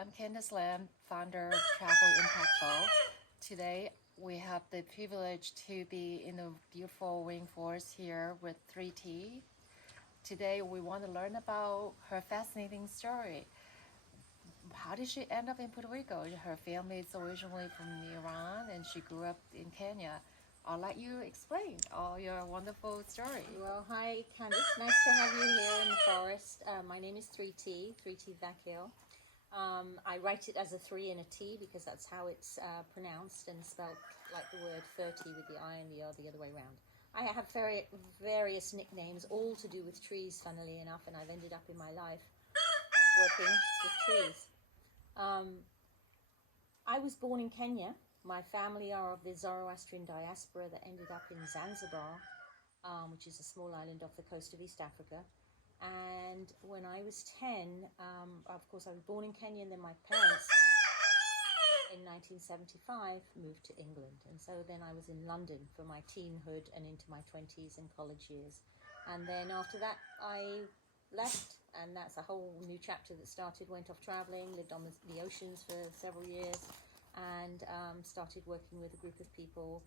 I'm Candace Lam, founder of Travel Impactful. Today, we have the privilege to be in the beautiful rainforest here with Thrity. Today, we want to learn about her fascinating story. How did she end up in Puerto Rico? Her family is originally from Iran and she grew up in Kenya. I'll let you explain all your wonderful story. Well, hi Candice, nice to have you here in the forest. My name is Thrity Vakil. I write it as a 3 and a T because that's how it's pronounced and spelled, like the word 30 with the I and the O the other way around. I have various nicknames, all to do with trees, funnily enough, and I've ended up in my life working with trees. I was born in Kenya. My family are of the Zoroastrian diaspora that ended up in Zanzibar, which is a small island off the coast of East Africa. And when I was 10, of course, I was born in Kenya, and then my parents, in 1975, moved to England. And so then I was in London for my teenhood and into my 20s and college years. And then after that, I left, and that's a whole new chapter that started. Went off traveling, lived on the oceans for several years, and started working with a group of people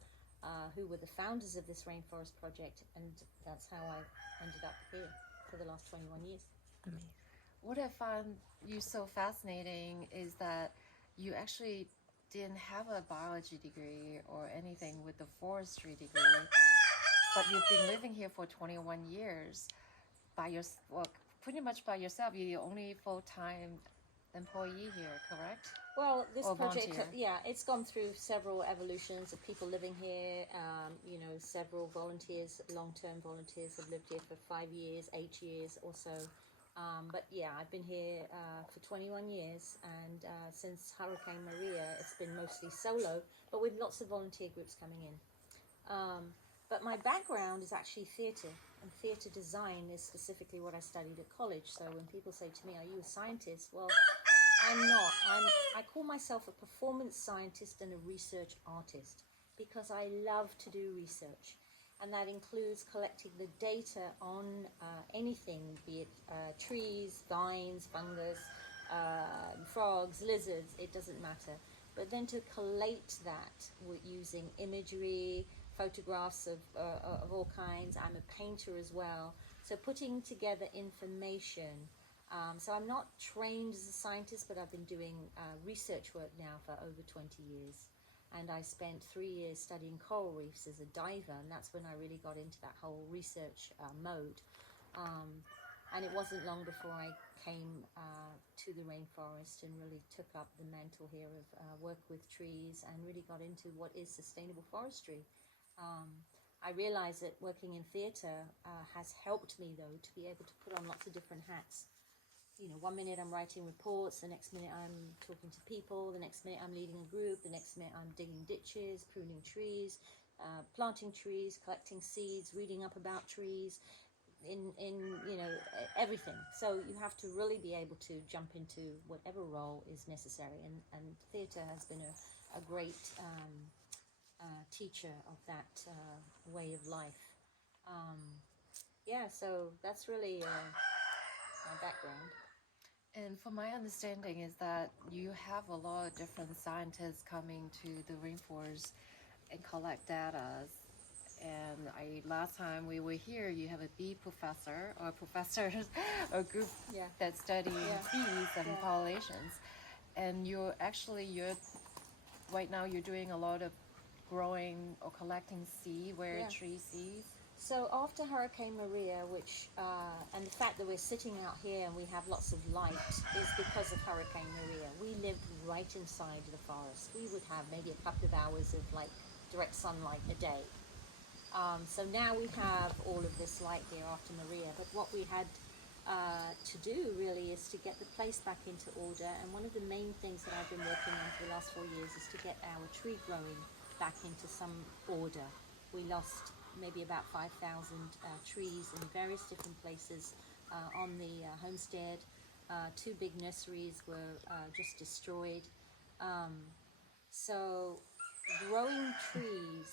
who were the founders of this rainforest project, and that's how I ended up here for the last 21 years. Amazing. What I found you so fascinating is that you actually didn't have a biology degree or anything with the forestry degree, but you've been living here for 21 years pretty much by yourself. You're the only full-time employee here, correct? Well, this Or project, volunteer? it's gone through several evolutions of people living here. Several volunteers, long-term volunteers, have lived here for 5 years, 8 years or so. But yeah, I've been here for 21 years, and since Hurricane Maria, it's been mostly solo, but with lots of volunteer groups coming in. But my background is actually theatre, and theatre design is specifically what I studied at college. So when people say to me, "Are you a scientist?" Well, I'm not. I call myself a performance scientist and a research artist because I love to do research. And that includes collecting the data on anything, be it trees, vines, fungus, frogs, lizards, it doesn't matter. But then to collate that using imagery, photographs of all kinds. I'm a painter as well. So putting together information. So I'm not trained as a scientist, but I've been doing research work now for over 20 years. And I spent 3 years studying coral reefs as a diver, and that's when I really got into that whole research mode. And it wasn't long before I came to the rainforest and really took up the mantle here of work with trees and really got into what is sustainable forestry. I realized that working in theatre has helped me, though, to be able to put on lots of different hats. You know, 1 minute I'm writing reports, the next minute I'm talking to people, the next minute I'm leading a group, the next minute I'm digging ditches, pruning trees, planting trees, collecting seeds, reading up about trees, everything. So you have to really be able to jump into whatever role is necessary, and theatre has been a great teacher of that way of life. So that's really my background. And from my understanding is that you have a lot of different scientists coming to the rainforest and collect data. And last time we were here, you have a bee professor or professors or group that study bees and pollinations. And right now you're doing a lot of growing or collecting tree seeds. So after Hurricane Maria, and the fact that we're sitting out here and we have lots of light is because of Hurricane Maria. We lived right inside the forest. We would have maybe a couple of hours of direct sunlight a day. So now we have all of this light here after Maria. But what we had to do really is to get the place back into order. And one of the main things that I've been working on for the last 4 years is to get our tree growing back into some order. We lost maybe about 5,000 trees in various different places on the homestead. 2 big nurseries were just destroyed. So growing trees,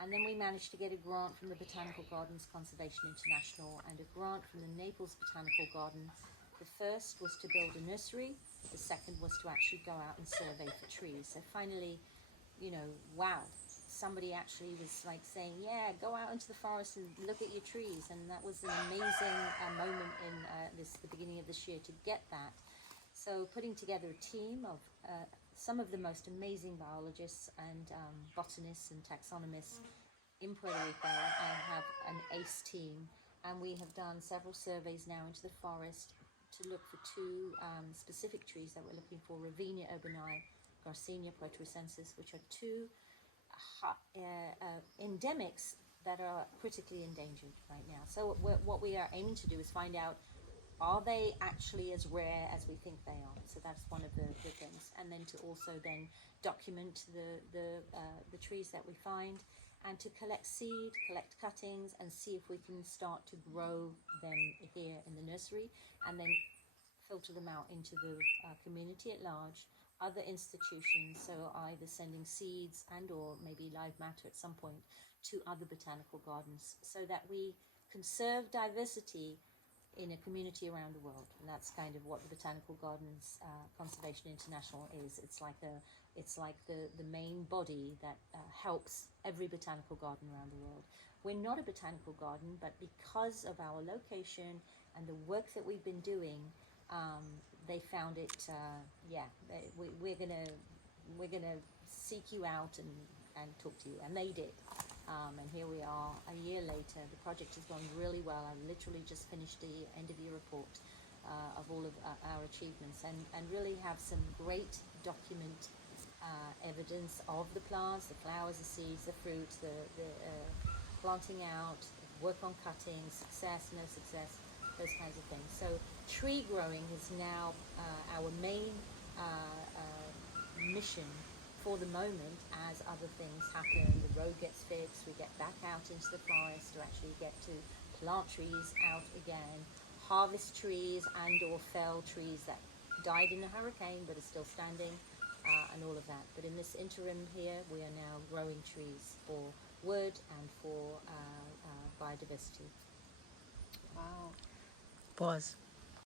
and then we managed to get a grant from the Botanical Gardens Conservation International and a grant from the Naples Botanical Garden The first was to build a nursery. The second was to actually go out and survey for trees. So finally, wow, somebody actually was like saying, yeah, go out into the forest and look at your trees. And that was an amazing moment in the beginning of this year to get that. So putting together a team of some of the most amazing biologists and botanists and taxonomists in Puerto Rico. I have an ACE team, and we have done several surveys now into the forest to look for two specific trees that we're looking for: Ravinia urbani, Garcinia puertoricensis, which are two endemics that are critically endangered right now. So what we are aiming to do is find out, are they actually as rare as we think they are? So that's one of the things. And then to also then document the trees that we find, and to collect seed, collect cuttings, and see if we can start to grow them here in the nursery, and then filter them out into the community at large, other institutions, so either sending seeds and or maybe live matter at some point to other botanical gardens, so that we conserve diversity in a community around the world. And that's kind of what the Botanical Gardens Conservation International is. It's like the main body that helps every botanical garden around the world. We're not a botanical garden, but because of our location and the work that we've been doing, they found it. We're gonna seek you out and talk to you, and they did. And here we are a year later. The project has gone really well. I've literally just finished the end of year report of all of our achievements, and really have some great document evidence of the plants, the flowers, the seeds, the fruits, the planting out, work on cutting, success, no success, those kinds of things. So tree growing is now our main mission for the moment. As other things happen, the road gets fixed, we get back out into the forest to actually get to plant trees out again, harvest trees and or fell trees that died in a hurricane but are still standing, and all of that. But in this interim here, we are now growing trees for wood and for biodiversity. Wow. Pause.